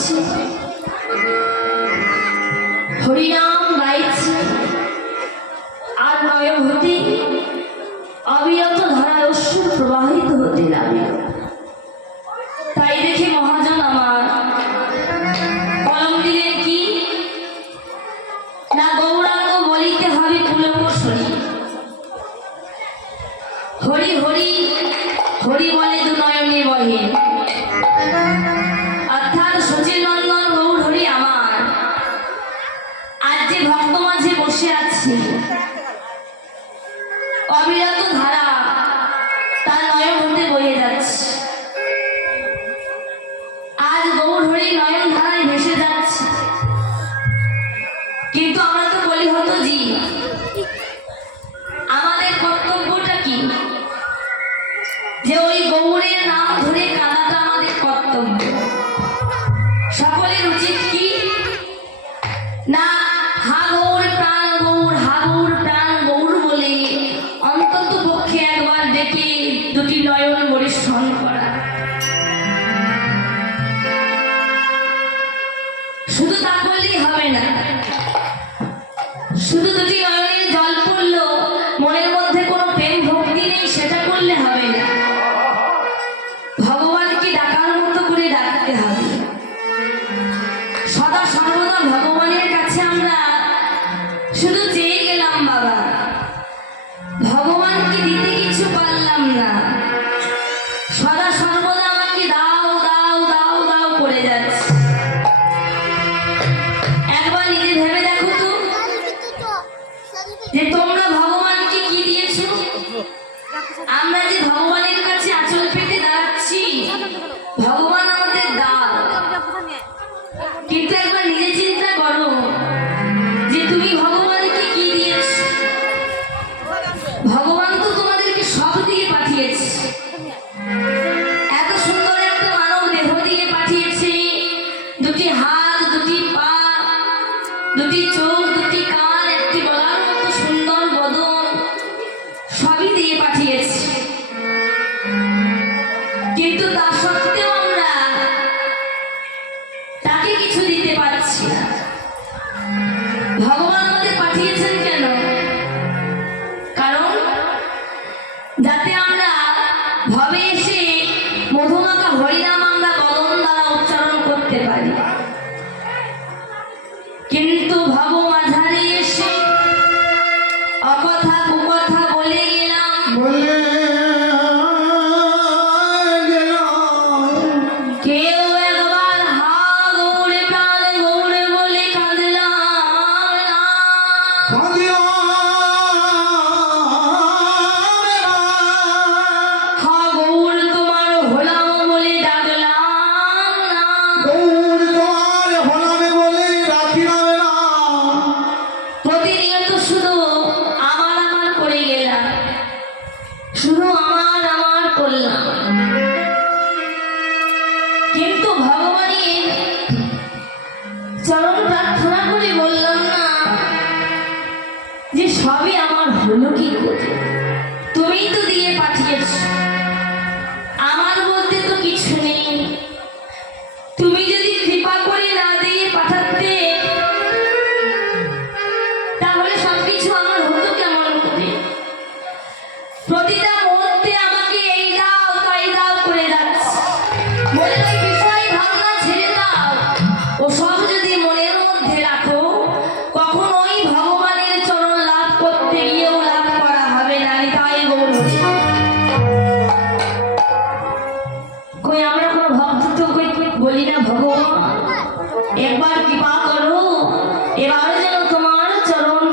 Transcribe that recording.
করছে হরিনাম গাইছে আর নয় হতে অবিরত ধারায় অশ্রু প্রবাহিত হতে তাই দেখে মহাজন আমার, কলম দিলেন কি? না গৌরাঙ্গ বলিতে হবে হরি হরি হরি বলে দু নয়নে বহে। যে ভক্ত মাঝে বসে আছে। অবিরত ধারা তার নয়ন হতে বয়ে যাচ্ছে। আজ গৌর হরি নয়ন ধারায় ভেসে যাচ্ছে। কিন্তু আমরা তো বলি হতো জি ডেকে দুটি নয়ন পরিশ্রম করা। শুধু তা করলেই হবে না। শুধু দুটি নয়নের জল পড়ল, মনের মধ্যে কোনো প্রেম ভক্তি নেই, সেটা করলে হবে না। ভগবানকে ডাকার মতো করে ডাকতে হবে। সদা সর্বদা ভগবানের যাতে আমরা ভবে এসে মধুমাখা হরিনাম আমরা বদন দ্বারা উচ্চারণ করতে পারি। কিন্তু ভব চরণ প্রার্থনা করে বললাম না, যে সবই আমার হলো কি করে? তুমিই তো দিয়ে পাঠিয়েছ। আমার বলতে তো কিছু নেই। তুমি যদি কৃপা করে না দিয়ে পাঠাতে, তাহলে সবকিছু আমার হতো কেমন করে? প্রতিটা ভগবান একবার কৃপা করো এবার যেন তোমার চরণ